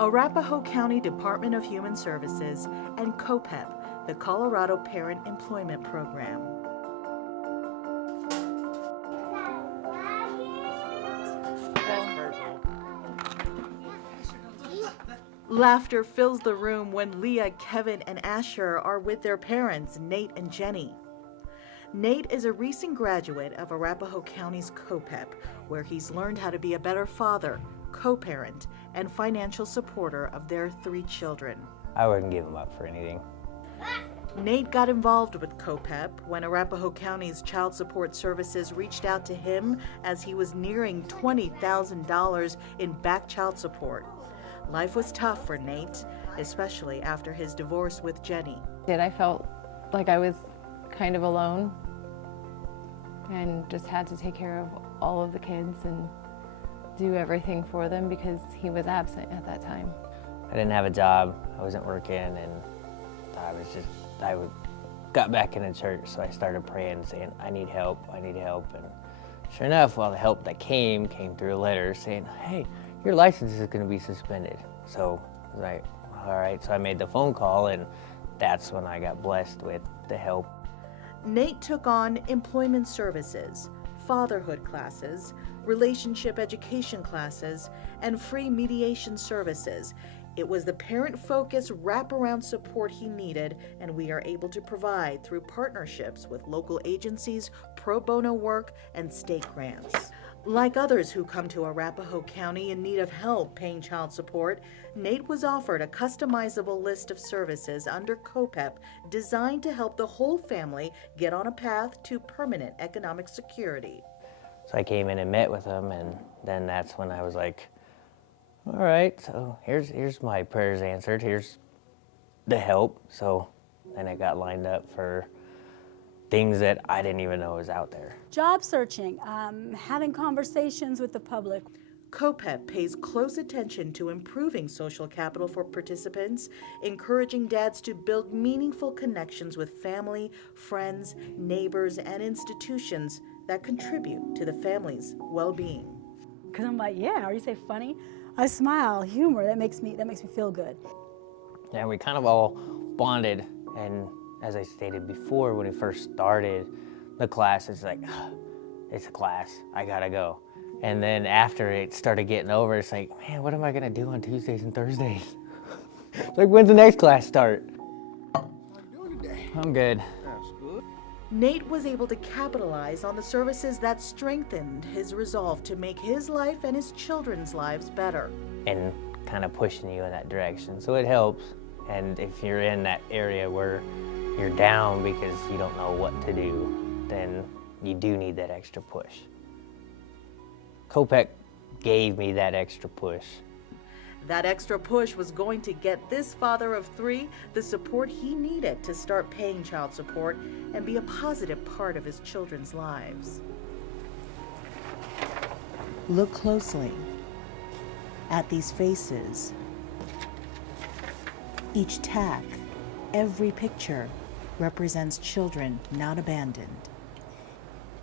Arapahoe County Department of Human Services and COPEP, the Colorado Parent Employment Program. Laughter fills the room when Leah, Kevin, and Asher are with their parents, Nate and Jenny. Nate is a recent graduate of Arapahoe County's COPEP, where he's learned how to be a better father, co-parent, and financial supporter of their 3 children. I wouldn't give him up for anything. Nate got involved with COPEP when Arapahoe County's Child Support Services reached out to him as he was nearing $20,000 in back child support. Life was tough for Nate, especially after his divorce with Jenny. I felt like I was kind of alone and just had to take care of all of the kids and do everything for them because he was absent at that time. I didn't have a job, I wasn't working, and I got back into church, so I started praying, saying, I need help, and sure enough, well, the help that came through a letter saying, hey, your license is going to be suspended. So I was like, all right, so I made the phone call, and that's when I got blessed with the help. Nate took on employment services, fatherhood classes, relationship education classes, and free mediation services. It was the parent-focused wraparound support he needed, and we are able to provide through partnerships with local agencies, pro bono work, and state grants. Like others who come to Arapahoe County in need of help paying child support, Nate was offered a customizable list of services under COPEP designed to help the whole family get on a path to permanent economic security. So I came in and met with him, and then that's when I was like, all right, so here's my prayers answered, here's the help. So then I got lined up for things that I didn't even know was out there. Job searching, having conversations with the public. COPEP pays close attention to improving social capital for participants, encouraging dads to build meaningful connections with family, friends, neighbors, and institutions that contribute to the family's well-being. Because I'm like, yeah, or you say funny, I smile, humor, that makes me feel good. Yeah, we kind of all bonded, and as I stated before, when we first started the class, it's like, it's a class, I gotta go. And then after it started getting over, it's like, man, what am I gonna do on Tuesdays and Thursdays? It's like, when's the next class start? How you doing today? I'm good. That's good. Nate was able to capitalize on the services that strengthened his resolve to make his life and his children's lives better. And kind of pushing you in that direction, so it helps. And if you're in that area where you're down because you don't know what to do, then you do need that extra push. COPEP gave me that extra push. That extra push was going to get this father of 3 the support he needed to start paying child support and be a positive part of his children's lives. Look closely at these faces. Each tack, every picture represents children not abandoned,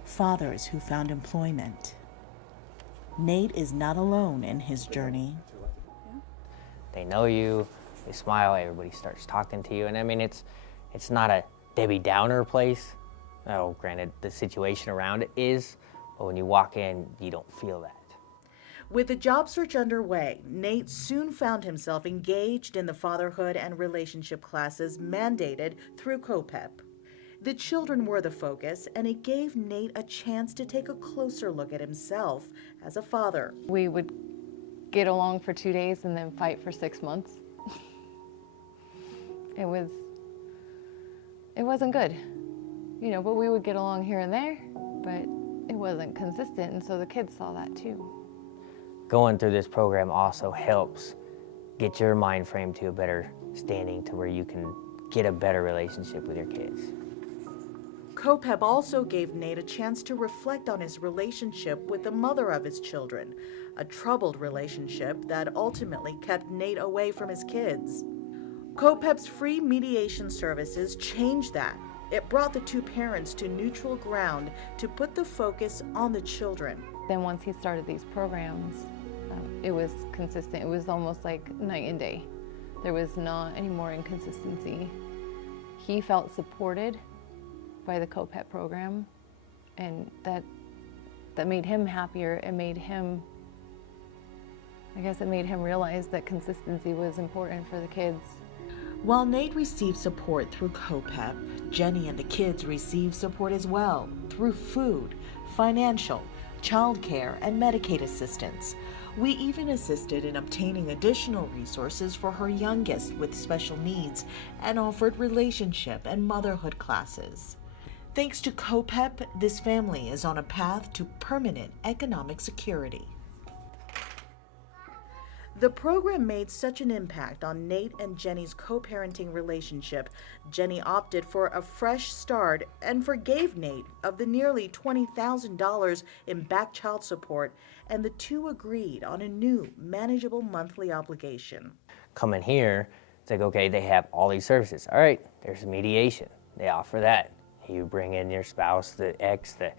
fathers who found employment. Nate is not alone in his journey. They know you, they smile, everybody starts talking to you, and I mean, it's not a Debbie Downer place. Oh, granted, the situation around it is, but when you walk in, you don't feel that. With the job search underway, Nate soon found himself engaged in the fatherhood and relationship classes mandated through COPEP. The children were the focus, and it gave Nate a chance to take a closer look at himself as a father. We would get along for 2 days and then fight for 6 months. It wasn't good, but we would get along here and there, but it wasn't consistent, and so the kids saw that too. Going through this program also helps get your mind frame to a better standing to where you can get a better relationship with your kids. COPEP also gave Nate a chance to reflect on his relationship with the mother of his children, a troubled relationship that ultimately kept Nate away from his kids. COPEP's free mediation services changed that. It brought the 2 parents to neutral ground to put the focus on the children. Then once he started these programs, It was consistent. It was almost like night and day. There was not any more inconsistency. He felt supported by the PEP program, and that made him happier. It made him, I guess it made him realize that consistency was important for the kids. While Nate received support through PEP, Jenny and the kids received support as well through food, financial, childcare, and Medicaid assistance. We even assisted in obtaining additional resources for her youngest with special needs and offered relationship and motherhood classes. Thanks to PEP, this family is on a path to permanent economic security. The program made such an impact on Nate and Jenny's co-parenting relationship, Jenny opted for a fresh start and forgave Nate of the nearly $20,000 in back child support, and the two agreed on a new, manageable monthly obligation. Coming here, it's like, okay, they have all these services. All right, there's mediation. They offer that. You bring in your spouse, the ex, the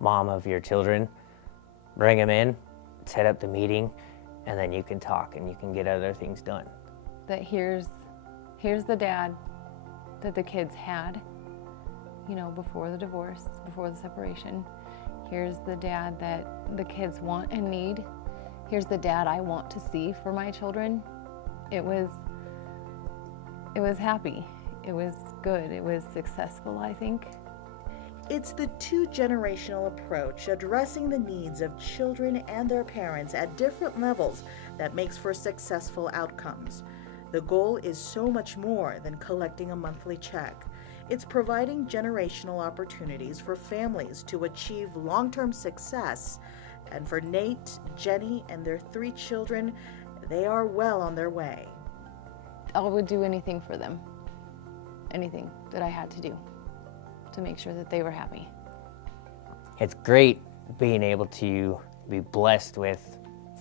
mom of your children, bring them in, set up the meeting, and then you can talk and you can get other things done. That here's the dad that the kids had, you know, before the divorce, before the separation. Here's the dad that the kids want and need. Here's the dad I want to see for my children. It was happy. It was good. It was successful, I think. It's the two-generational approach addressing the needs of children and their parents at different levels that makes for successful outcomes. The goal is so much more than collecting a monthly check. It's providing generational opportunities for families to achieve long-term success. And for Nate, Jenny, and their 3 children, they are well on their way. I would do anything for them, anything that I had to do to make sure that they were happy. It's great being able to be blessed with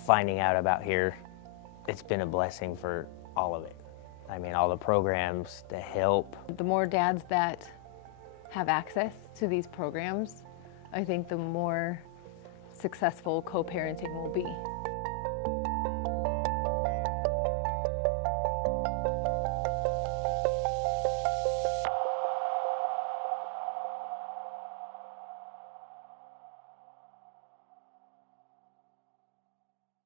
finding out about here. It's been a blessing for all of it. I mean, all the programs, the help. The more dads that have access to these programs, I think the more successful co-parenting will be.